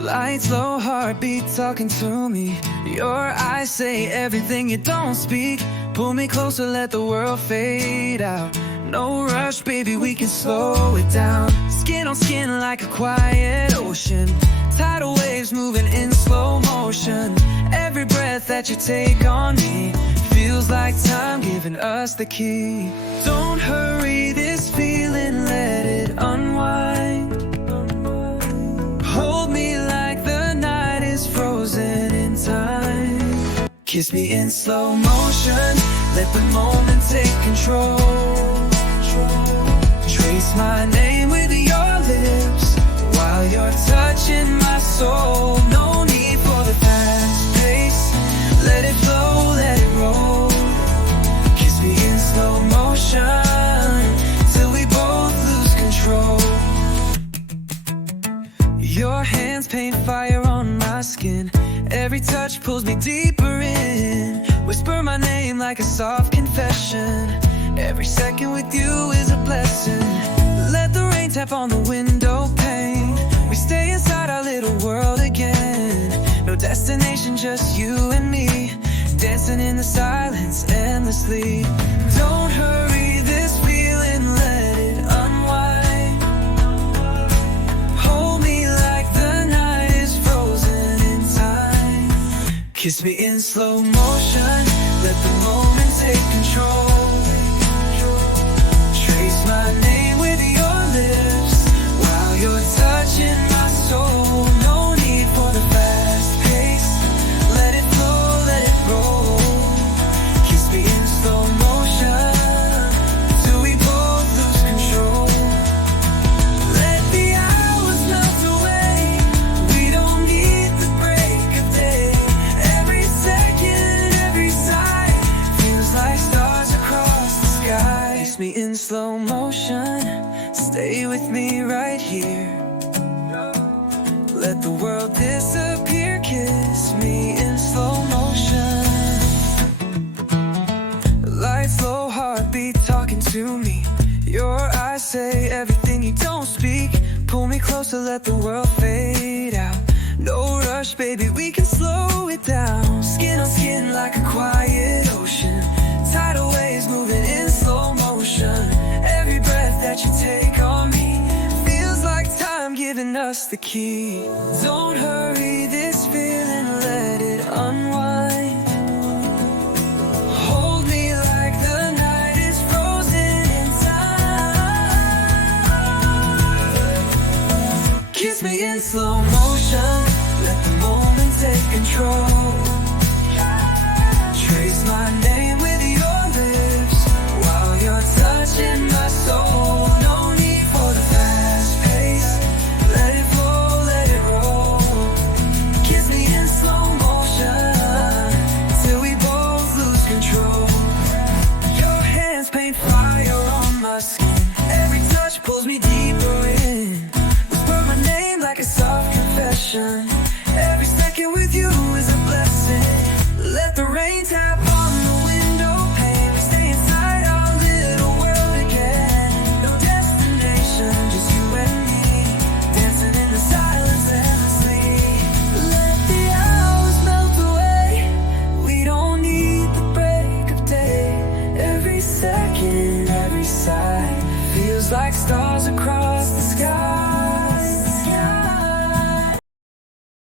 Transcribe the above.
Lights, low, heartbeat talking to me. Your eyes say everything you don't speak. Pull me closer, let the world fade out. No rush, baby, we can slow it down. Skin on skin like a quiet ocean. Tidal waves moving in slow motion. Every breath that you take on me feels like time giving us the key. Don't hurry this feeling, let it unwind. Hold me like the night is frozen in time. Kiss me in slow motion, let the moment take control. Trace my name with your lips while you're touching my soul. No need for the fast pace, let it flow, let it roll. Kiss me in slow motion till we both lose control. Your hands paint fire on my skin. Every touch pulls me deeper in. Whisper my name like a soft confession. Every second with you is a blessing. Let the rain tap on the window pane. We stay inside our little world again. No destination, just you and me, dancing in the silence endlessly. Don't hurry this feeling, let it unwind. Hold me like the night is frozen in time. Kiss me in slow motion, let the moment take control. Trace my name with your lips while you're touching my soul. No need for the fast pace, let it flow, let it roll. Kiss me in slow motion till we both lose control. Let the hours melt away, we don't need the break of day. Every second, every sigh feels like stars across the sky. Kiss me in slow motion, stay with me right here. Let the world disappear, kiss me in slow motion. Lights, low, heartbeat talking to me. Your eyes say everything you don't speak. Pull me closer, let the world fade out. No rush, baby, we can slow it down. Skin on skin like a quiet ocean. Tidal waves moving in slow motion. Every breath that you take on me feels like time giving us the key. Don't hurry this feeling, let it unwind. Hold me like the night is frozen in time. Kiss me in slow motion, let the moment take control. Trace my name with your lips while you're touching my soul. No need for the fast pace, let it flow, let it roll. Kiss me in slow motion till we both lose control. Your hands paint fire on my skin. Every touch pulls me deeper in. Whisper my name like a soft confession.